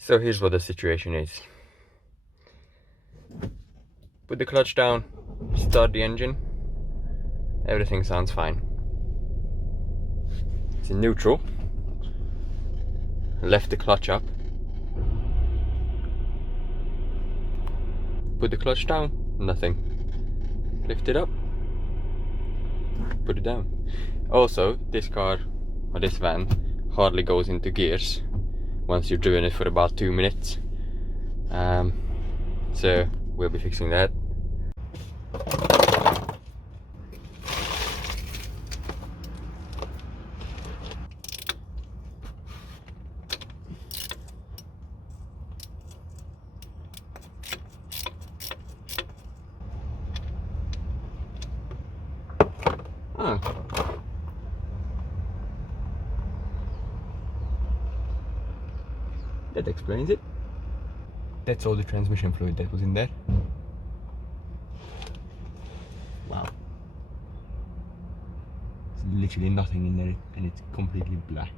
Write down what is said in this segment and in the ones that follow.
So here's what the situation is. Put the clutch down, start the engine, everything sounds fine. It's in neutral, left the clutch up, put the clutch down, nothing. Lift it up, put it down. Also, this car, or this van, hardly goes into gears once you've driven it for about 2 minutes. So we'll be fixing that. Ah. That explains it. That's all the transmission fluid that was in there. Wow. There's literally nothing in there and it's completely black.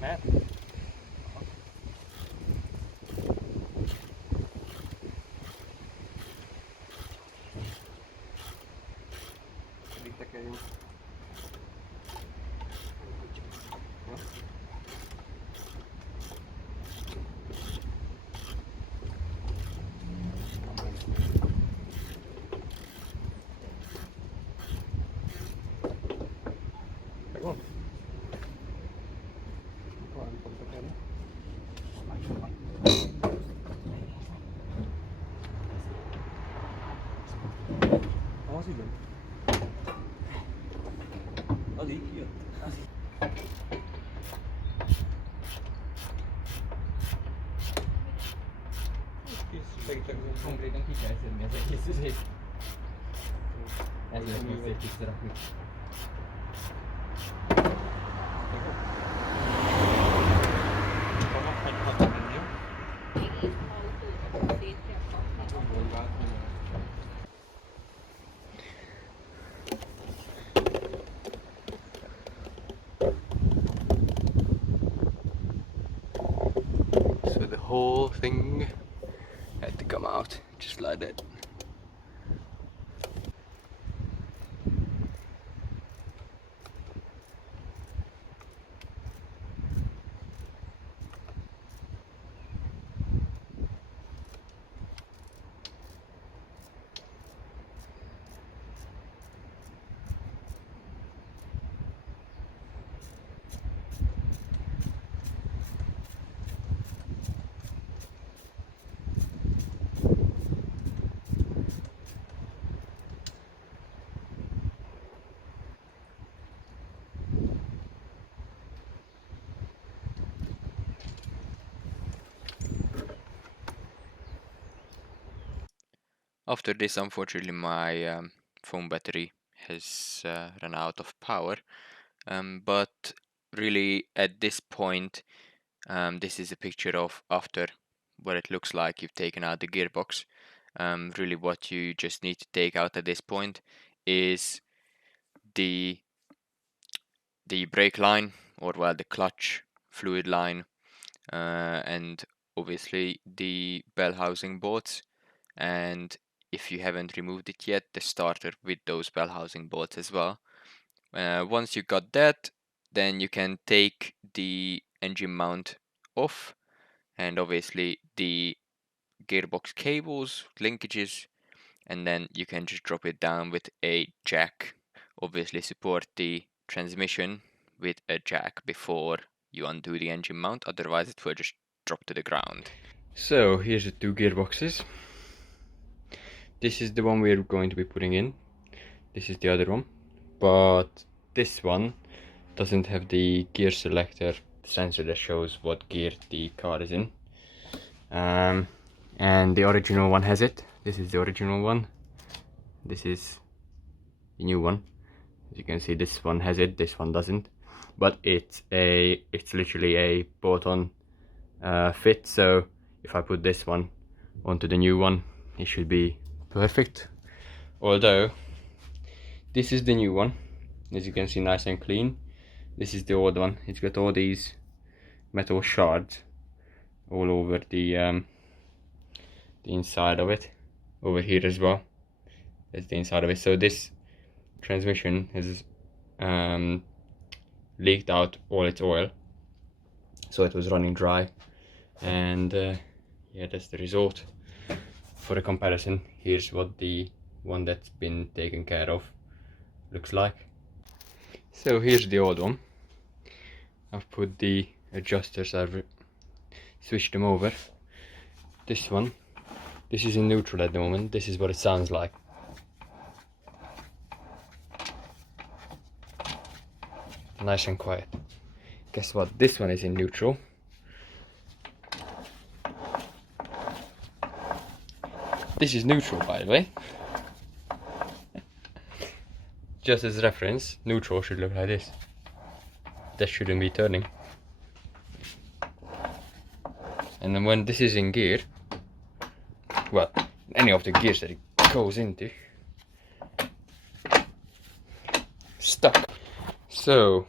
Matt? Konkrétan ki kell szedni az egész üzét. Ezért most visszarakni. So the whole thing had to come out just like that. After this, unfortunately, my phone battery has run out of power. But really, at this point, this is a picture of after what it looks like you've taken out the gearbox. Really, what you just need to take out at this point is the brake line, or well, the clutch fluid line, and obviously the bell housing bolts. And if you haven't removed it yet, the starter with those bell housing bolts as well. Once you got that, then you can take the engine mount off, and obviously the gearbox cables, linkages, and then you can just drop it down with a jack. Obviously support the transmission with a jack before you undo the engine mount, otherwise it will just drop to the ground. So here's the two gearboxes. This is the one we're going to be putting in. This is the other one, but this one doesn't have the gear selector sensor that shows what gear the car is in. And the original one has it. This is the original one. This is the new one. As you can see, this one has it, this one doesn't. But it's literally a bolt-on fit. So if I put this one onto the new one, it should be perfect. Although this is the new one, as you can see, nice and clean. This is the old one. It's got all these metal shards all over the inside of it, over here as well. That's the inside of it. So this transmission has leaked out all its oil, so it was running dry, and yeah, that's the result. For a comparison, here's what the one that's been taken care of looks like. So here's the old one. I've put the adjusters, I've switched them over. This one, this is in neutral at the moment. This is what it sounds like. Nice and quiet. Guess what? This one is in neutral. This is neutral, by the way. Just as reference, neutral should look like this. That shouldn't be turning. And then when this is in gear, well, any of the gears that it goes into, stuck. So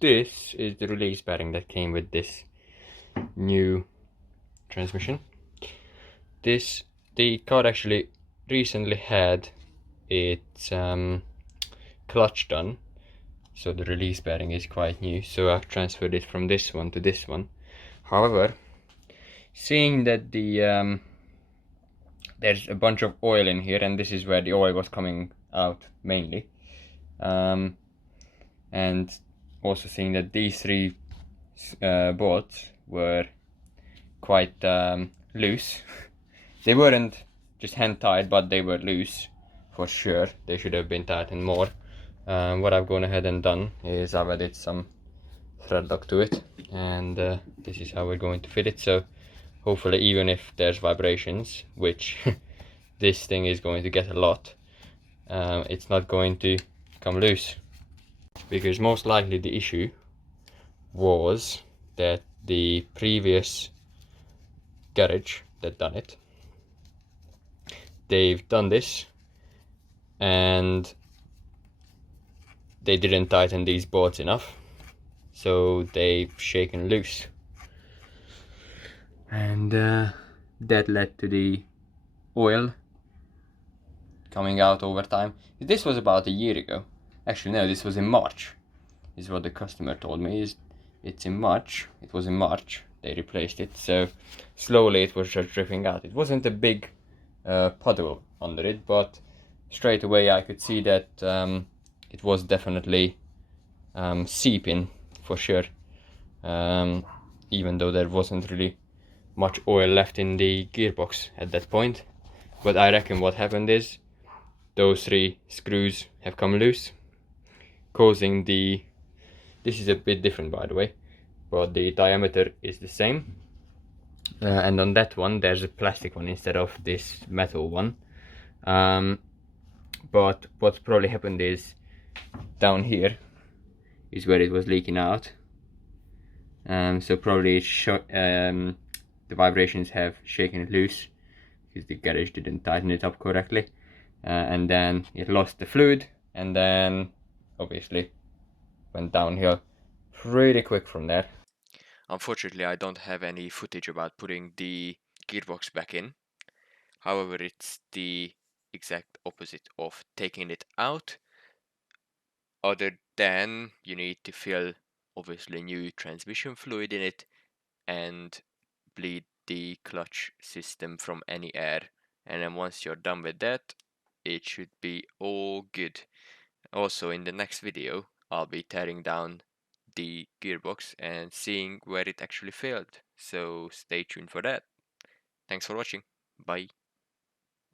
this is the release bearing that came with this new transmission. The car actually recently had its clutch done, so the release bearing is quite new, so I've transferred it from this one to this one. However, seeing that the there's a bunch of oil in here, and this is where the oil was coming out mainly, and also seeing that these three bolts were quite loose. They weren't just hand tied, but they were loose for sure. They should have been tightened more. What I've gone ahead and done is I've added some thread lock to it, and this is how we're going to fit it. So hopefully, even if there's vibrations, which this thing is going to get a lot, it's not going to come loose, because most likely the issue was that the previous garage that done it, they've done this and they didn't tighten these bolts enough, so they've shaken loose, and that led to the oil coming out over time. This was about a year ago. Actually no, this was in March, is what the customer told me. It's in March. It was in March they replaced it, so slowly it was just dripping out. It wasn't a big puddle under it, but straight away I could see that it was definitely seeping for sure, even though there wasn't really much oil left in the gearbox at that point. But I reckon what happened is those three screws have come loose, causing the, this is a bit different by the way, but the diameter is the same, and on that one there's a plastic one instead of this metal one. But what's probably happened is down here is where it was leaking out, so probably the vibrations have shaken it loose because the garage didn't tighten it up correctly, and then it lost the fluid, and then obviously went downhill pretty quick from there. Unfortunately, I don't have any footage about putting the gearbox back in. However, it's the exact opposite of taking it out, other than you need to fill obviously new transmission fluid in it and bleed the clutch system from any air, and then once you're done with that, it should be all good. Also, in the next video I'll be tearing down the gearbox and seeing where it actually failed, so stay tuned for that. Thanks for watching. Bye.